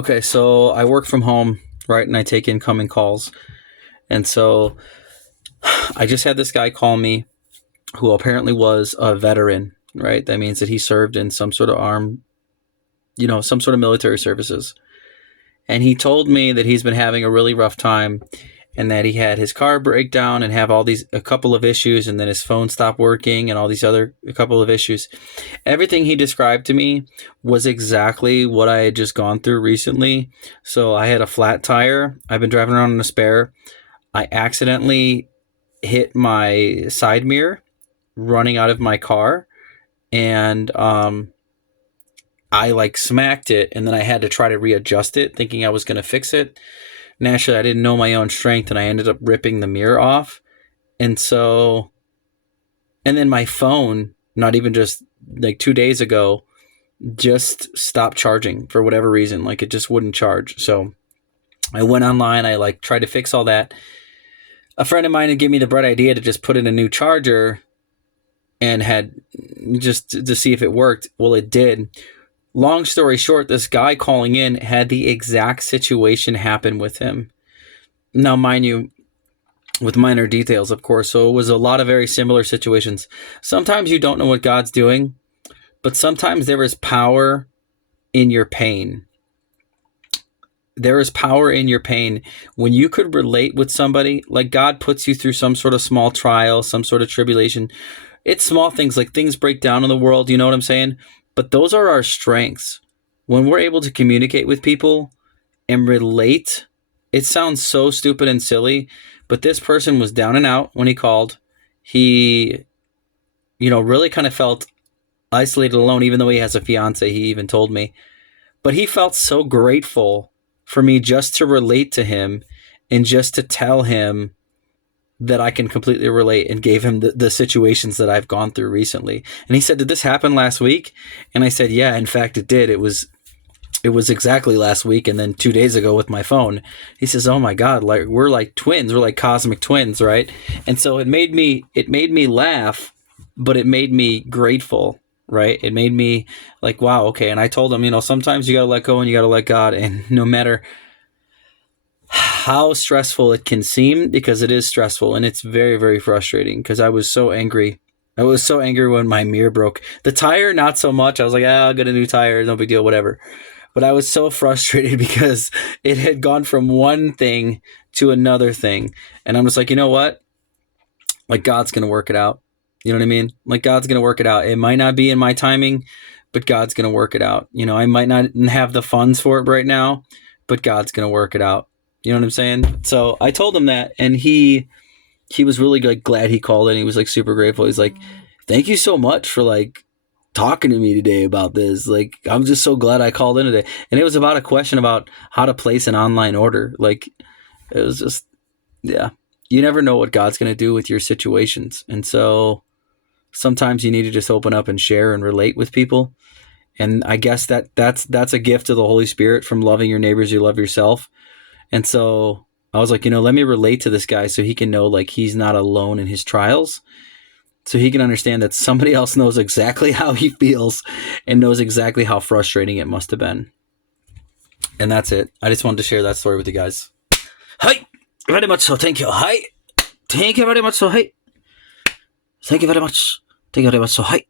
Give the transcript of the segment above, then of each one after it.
Okay, so I work from home, right, and I take incoming calls. And so I just had this guy call me who apparently was a veteran, right? That means that he served in some sort of some sort of military services. And he told me that he's been having a really rough time and that he had his car break down and have a couple of issues, and then his phone stopped working and all these other a couple of issues. Everything he described to me was exactly what I had just gone through recently. So I had a flat tire. I've been driving around in a spare. I accidentally hit my side mirror running out of my car, and I like smacked it, and then I had to try to readjust it, thinking I was going to fix it. Naturally, I didn't know my own strength, and I ended up ripping the mirror off. And so, and then my phone, not even just like 2 days ago, just stopped charging for whatever reason. Like it just wouldn't charge. So I went online. I like tried to fix all that. A friend of mine had given me the bright idea to just put in a new charger and had just to see if it worked. Well, it did. Long story short, this guy calling in had the exact situation happen with him. Now, mind you, with minor details, of course. So it was a lot of very similar situations. Sometimes you don't know what God's doing, but sometimes there is power in your pain. There is power in your pain when you could relate with somebody. Like God puts you through some sort of small trial, some sort of tribulation. It's small things, like things break down in the world, you know what I'm saying? But those are our strengths. When we're able to communicate with people and relate, it sounds so stupid and silly, but this person was down and out when he called. He, really kind of felt isolated, alone, even though he has a fiance, he even told me. But he felt so grateful for me just to relate to him and just to tell him that I can completely relate, and gave him the situations that I've gone through recently. And he said, "Did this happen last week?" And I said, "Yeah, in fact, it did. It was exactly last week, and then 2 days ago with my phone." He says, "Oh my God, like we're like twins. We're like cosmic twins, right?" And so it made me laugh, but it made me grateful, right? It made me like, wow, okay. And I told him, sometimes you got to let go and you got to let God. And no matter how stressful it can seem, because it is stressful and it's very, very frustrating, because I was so angry. I was so angry when my mirror broke. The tire, not so much. I was like, I'll get a new tire. No big deal, whatever. But I was so frustrated because it had gone from one thing to another thing. And I'm just like, you know what? Like God's going to work it out. You know what I mean? Like God's going to work it out. It might not be in my timing, but God's going to work it out. I might not have the funds for it right now, but God's going to work it out. You know what I'm saying? So I told him that, and he was really like glad he called in. He was like super grateful. He's like, "Thank you so much for like talking to me today about this. Like, I'm just so glad I called in today." And it was about a question about how to place an online order. Like, it was just, yeah. You never know what God's going to do with your situations. And so sometimes you need to just open up and share and relate with people. And I guess that's a gift of the Holy Spirit, from loving your neighbors, you love yourself. And so I was like, let me relate to this guy so he can know like he's not alone in his trials. So he can understand that somebody else knows exactly how he feels and knows exactly how frustrating it must have been. And that's it. I just wanted to share that story with you guys. Hi, very much so. Thank you. Hi. Thank you very much so. Hi. Thank you very much. Thank you very much so. Hi.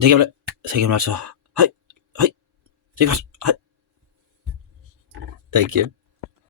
Thank you very much so. Hi. Hi. Thank you. Hi. Thank you.